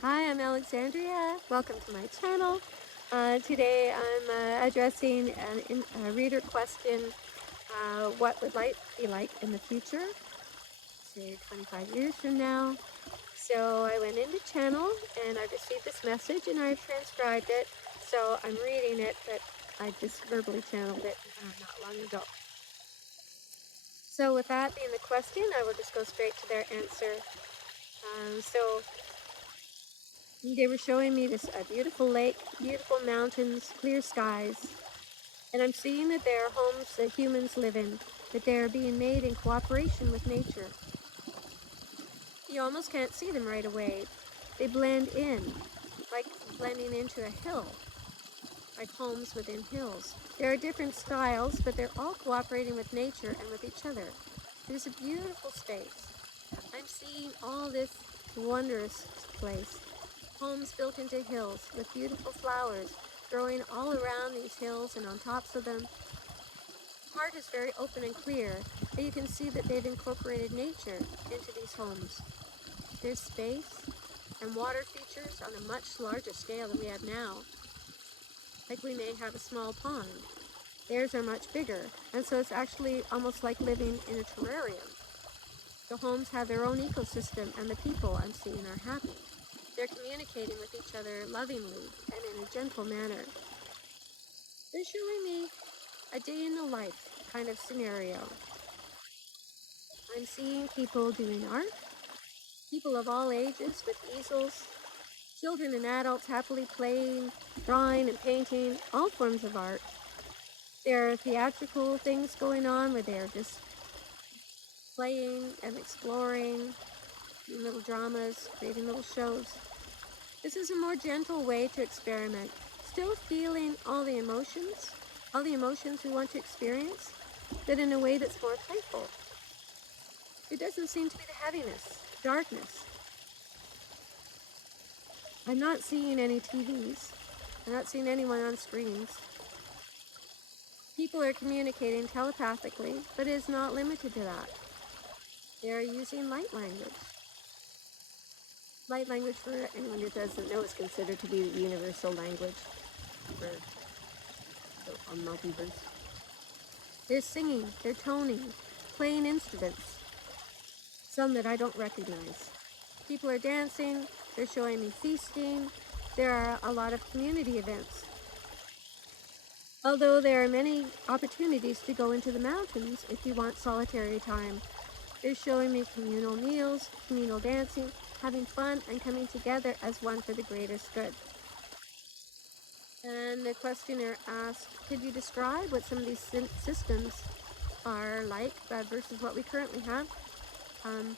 Hi, I'm Alexandria. Welcome to my channel. Today I'm addressing a reader question, what would life be like in the future, say 25 years from now. So I went into channel and I received this message and I've transcribed it. So I'm reading it, but I just verbally channeled it not long ago. So with that being the question, I will just go straight to their answer. So they were showing me this beautiful lake, beautiful mountains, clear skies, and I'm seeing that there are homes that humans live in, that they are being made in cooperation with nature. You almost can't see them right away. They blend in, like blending into a hill, like homes within hills. There are different styles, but they're all cooperating with nature and with each other. It is a beautiful space. I'm seeing all this wondrous place. Homes built into hills with beautiful flowers growing all around these hills and on tops of them. The park is very open and clear, and you can see that they've incorporated nature into these homes. There's space and water features on a much larger scale than we have now. Like we may have a small pond. Theirs are much bigger, and so it's actually almost like living in a terrarium. The homes have their own ecosystem, and the people I'm seeing are happy. They're communicating with each other lovingly and in a gentle manner. They're showing me a day in the life kind of scenario. I'm seeing people doing art, people of all ages with easels, children and adults happily playing, drawing and painting, all forms of art. There are theatrical things going on where they're just playing and exploring, doing little dramas, creating little shows. This is a more gentle way to experiment, still feeling all the emotions we want to experience, but in a way that's more playful. It doesn't seem to be the heaviness, darkness. I'm not seeing any TVs. I'm not seeing anyone on screens. People are communicating telepathically, but it is not limited to that. They are using light language. Light language, for anyone who doesn't know, is considered to be the universal language for a multiverse. They're singing, they're toning, playing instruments, some that I don't recognize. People are dancing, they're showing me feasting. There are a lot of community events. Although there are many opportunities to go into the mountains if you want solitary time. They're showing me communal meals, communal dancing, having fun, and coming together as one for the greatest good. And the questioner asked, could you describe what some of these systems are like versus what we currently have? Um,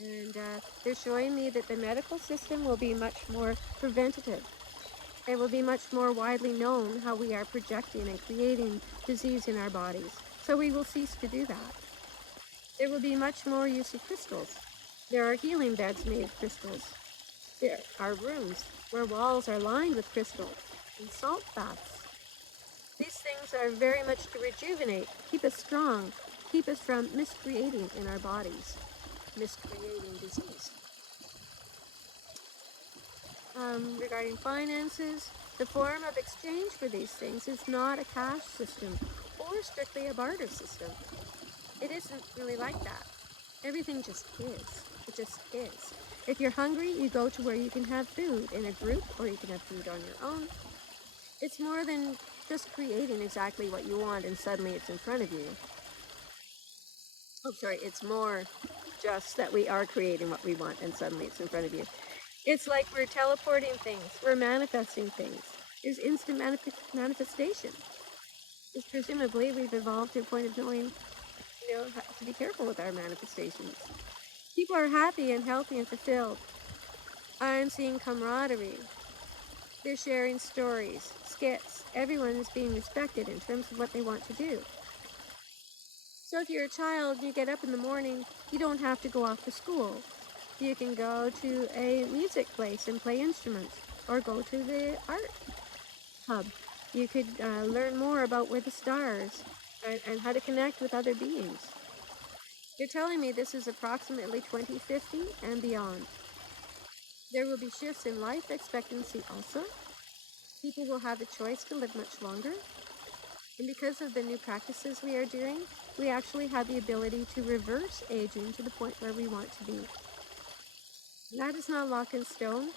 and they're showing me that the medical system will be much more preventative. It will be much more widely known how we are projecting and creating disease in our bodies. So we will cease to do that. There will be much more use of crystals. There are healing beds made of crystals. There are rooms where walls are lined with crystal and salt baths. These things are very much to rejuvenate, keep us strong, keep us from miscreating in our bodies, miscreating disease. Regarding finances, the form of exchange for these things is not a cash system or strictly a barter system. It isn't really like that. Everything just is. It just is. If you're hungry, you go to where you can have food in a group or you can have food on your own. It's more than just creating exactly what you want and suddenly it's in front of you. Oh, sorry, it's more just that we are creating what we want and suddenly it's in front of you. It's like we're teleporting things, we're manifesting things. There's instant manifestation. Because presumably we've evolved to a point of knowing, to be careful with our manifestations. People are happy and healthy and fulfilled. I'm seeing camaraderie. They're sharing stories, skits. Everyone is being respected in terms of what they want to do. So if you're a child and you get up in the morning, you don't have to go off to school. You can go to a music place and play instruments, or go to the art hub. You could learn more about where the stars and how to connect with other beings. They're telling me this is approximately 2050 and beyond. There will be shifts in life expectancy also. People will have the choice to live much longer. And because of the new practices we are doing, we actually have the ability to reverse aging to the point where we want to be. That is not locked in stone.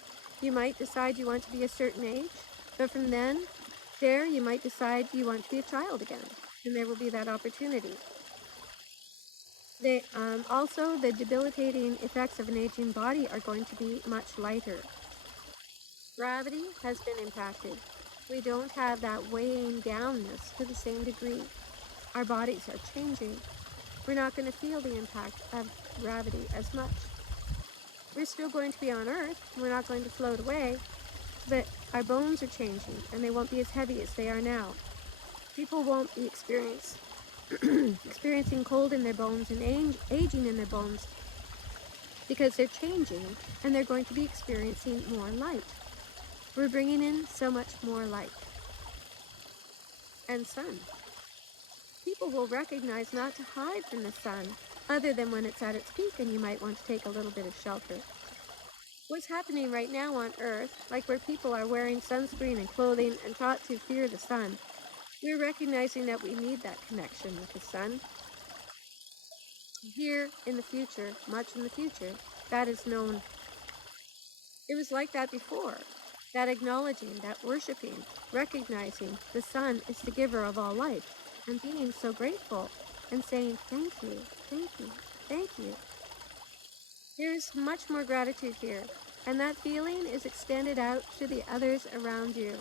You might decide you want to be a certain age, but from then, there you might decide you want to be a child again, and there will be that opportunity. Also, the debilitating effects of an aging body are going to be much lighter. Gravity has been impacted. We don't have that weighing downness to the same degree. Our bodies are changing. We're not going to feel the impact of gravity as much. We're still going to be on Earth. We're not going to float away, but our bones are changing and they won't be as heavy as they are now. People won't be experiencing cold in their bones and aging in their bones because they're changing and they're going to be experiencing more light. We're bringing in so much more light and sun. People will recognize not to hide from the sun other than when it's at its peak and you might want to take a little bit of shelter. What's happening right now on Earth, like where people are wearing sunscreen and clothing and taught to fear the sun, we're recognizing that we need that connection with the sun. Here in the future, much in the future, that is known. It was like that before. That acknowledging, that worshiping, recognizing the sun is the giver of all life, and being so grateful and saying thank you, thank you, thank you. There's much more gratitude here, and that feeling is extended out to the others around you.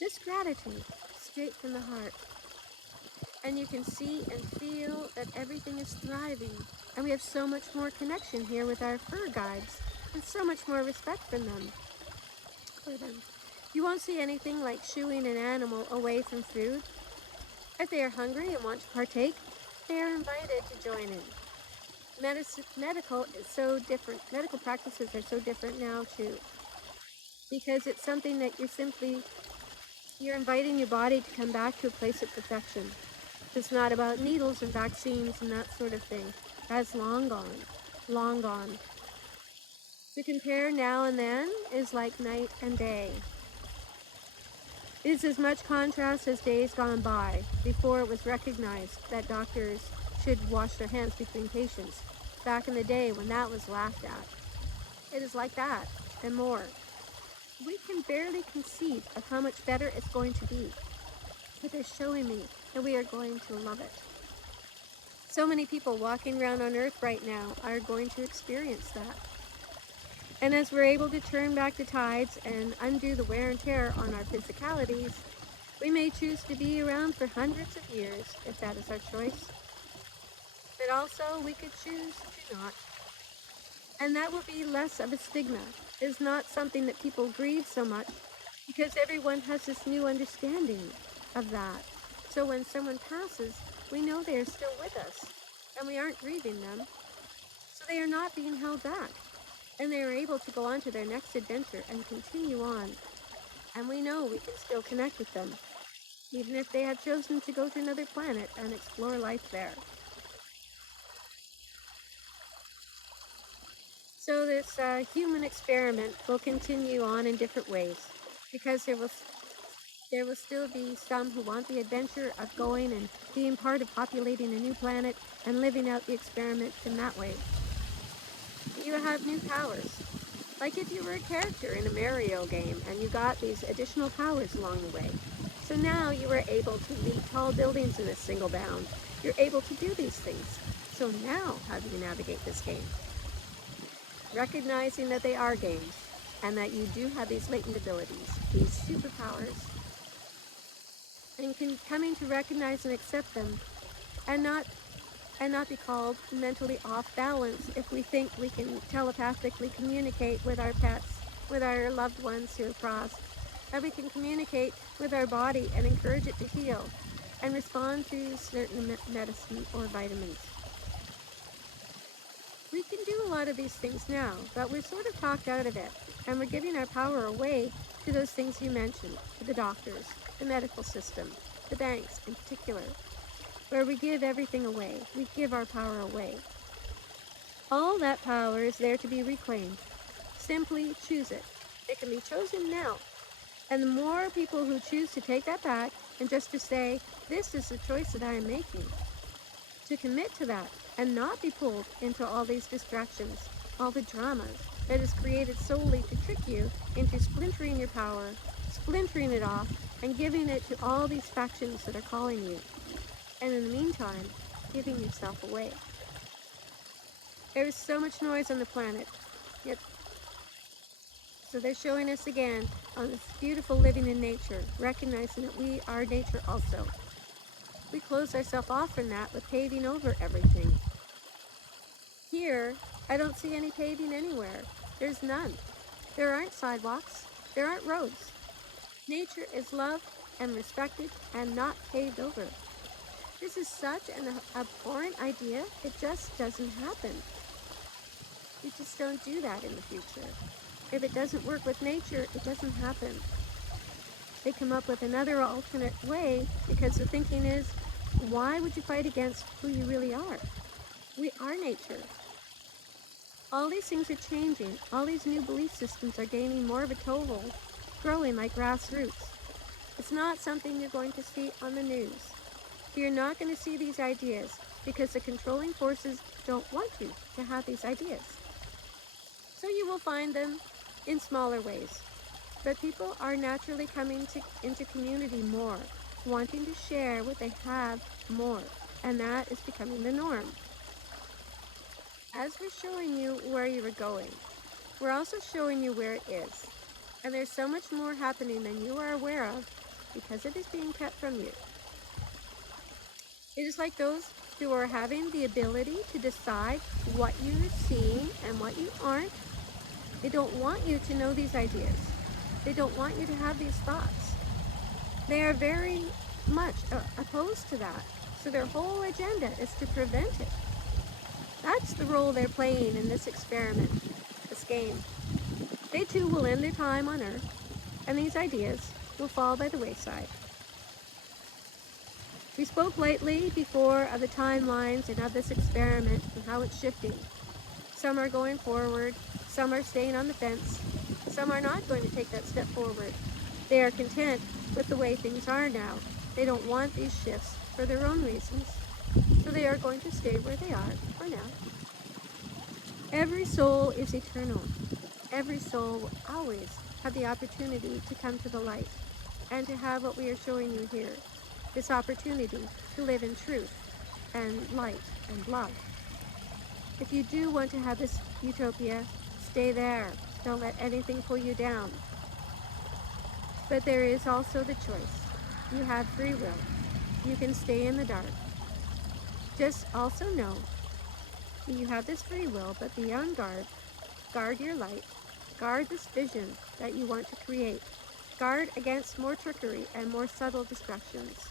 Just gratitude, straight from the heart. And you can see and feel that everything is thriving, and we have so much more connection here with our fur guides, and so much more respect for them. You won't see anything like shooing an animal away from food. If they are hungry and want to partake, they are invited to join in. Medical is so different. Medical practices are so different now too, because it's something that you're inviting your body to come back to a place of perfection. It's not about needles and vaccines and that sort of thing. That's long gone, long gone. To compare now and then is like night and day. It is as much contrast as days gone by before it was recognized that doctors should wash their hands between patients. Back in the day when that was laughed at. It is like that and more. We can barely conceive of how much better it's going to be, but they're showing me that we are going to love it. So many people walking around on Earth right now are going to experience that. And as we're able to turn back the tides and undo the wear and tear on our physicalities, we may choose to be around for hundreds of years if that is our choice. But also we could choose to not. And that will be less of a stigma. It's not something that people grieve so much because everyone has this new understanding of that. So when someone passes, we know they are still with us and we aren't grieving them. So they are not being held back and they are able to go on to their next adventure and continue on. And we know we can still connect with them, even if they have chosen to go to another planet and explore life there. So this human experiment will continue on in different ways because there will still be some who want the adventure of going and being part of populating a new planet and living out the experiment in that way. You have new powers. Like if you were a character in a Mario game and you got these additional powers along the way. So now you are able to leap tall buildings in a single bound. You're able to do these things. So now how do you navigate this game? Recognizing that they are games and that you do have these latent abilities, these superpowers, and coming to recognize and accept them and not be called mentally off balance if we think we can telepathically communicate with our pets, with our loved ones who have crossed, that we can communicate with our body and encourage it to heal and respond to certain medicine or vitamins. We can do a lot of these things now, but we're sort of talked out of it, and we're giving our power away to those things you mentioned, to the doctors, the medical system, the banks in particular, where we give everything away. We give our power away. All that power is there to be reclaimed. Simply choose it. It can be chosen now. And the more people who choose to take that back and just to say, this is the choice that I am making, to commit to that and not be pulled into all these distractions, all the dramas that is created solely to trick you into splintering your power, splintering it off, and giving it to all these factions that are calling you. And in the meantime, giving yourself away. There is so much noise on the planet, yet so they're showing us again on this beautiful living in nature, recognizing that we are nature also. We close ourselves off from that with paving over everything. Here, I don't see any paving anywhere. There's none. There aren't sidewalks. There aren't roads. Nature is loved and respected and not paved over. This is such an abhorrent idea, it just doesn't happen. We just don't do that in the future. If it doesn't work with nature, it doesn't happen. They come up with another alternate way because the thinking is, why would you fight against who you really are? We are nature. All these things are changing. All these new belief systems are gaining more of a toehold, growing like grassroots. It's not something you're going to see on the news. You're not going to see these ideas because the controlling forces don't want you to have these ideas. So you will find them in smaller ways. But people are naturally coming into community more, wanting to share what they have more, and that is becoming the norm. As we're showing you where you are going, we're also showing you where it is. And there's so much more happening than you are aware of because it is being kept from you. It is like those who are having the ability to decide what you're seeing and what you aren't. They don't want you to know these ideas. They don't want you to have these thoughts. They are very much opposed to that. So their whole agenda is to prevent it. That's the role they're playing in this experiment, this game. They too will end their time on Earth, and these ideas will fall by the wayside. We spoke lately before of the timelines and of this experiment and how it's shifting. Some are going forward, some are staying on the fence, some are not going to take that step forward. They are content with the way things are now. They don't want these shifts for their own reasons, so they are going to stay where they are for now. Every soul is eternal. Every soul will always have the opportunity to come to the light and to have what we are showing you here, this opportunity to live in truth and light and love. If you do want to have this utopia, stay there. Don't let anything pull you down. But there is also the choice. You have free will. You can stay in the dark. Just also know that you have this free will, but be on guard. Guard your light. Guard this vision that you want to create. Guard against more trickery and more subtle distractions.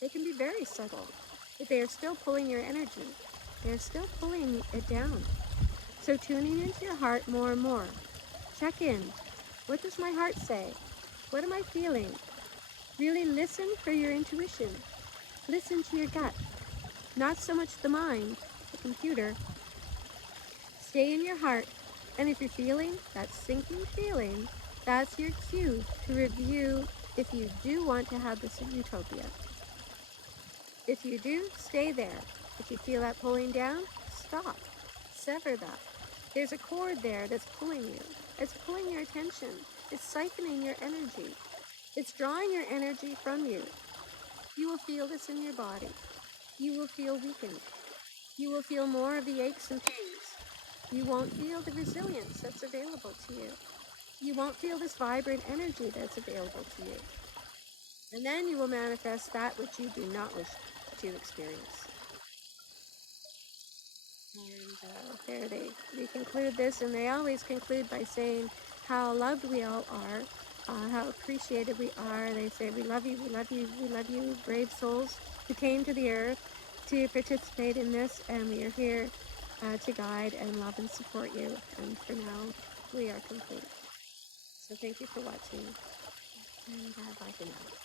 They can be very subtle, but they are still pulling your energy. They are still pulling it down. So tuning into your heart more and more. Check in. What does my heart say? What am I feeling? Really listen for your intuition. Listen to your gut. Not so much the mind, the computer. Stay in your heart. And if you're feeling that sinking feeling, that's your cue to review if you do want to have this utopia. If you do, stay there. If you feel that pulling down, stop. Sever that. There's a cord there that's pulling you. It's pulling your attention. It's siphoning your energy. It's drawing your energy from you. You will feel this in your body. You will feel weakened. You will feel more of the aches and pains. You won't feel the resilience that's available to you. You won't feel this vibrant energy that's available to you. And then you will manifest that which you do not wish to experience. And there they conclude this, and they always conclude by saying how loved we all are, how appreciated we are. They say, we love you, we love you, we love you, brave souls who came to the earth to participate in this, and we are here to guide and love and support you. And for now, we are complete. So thank you for watching, and bye for now.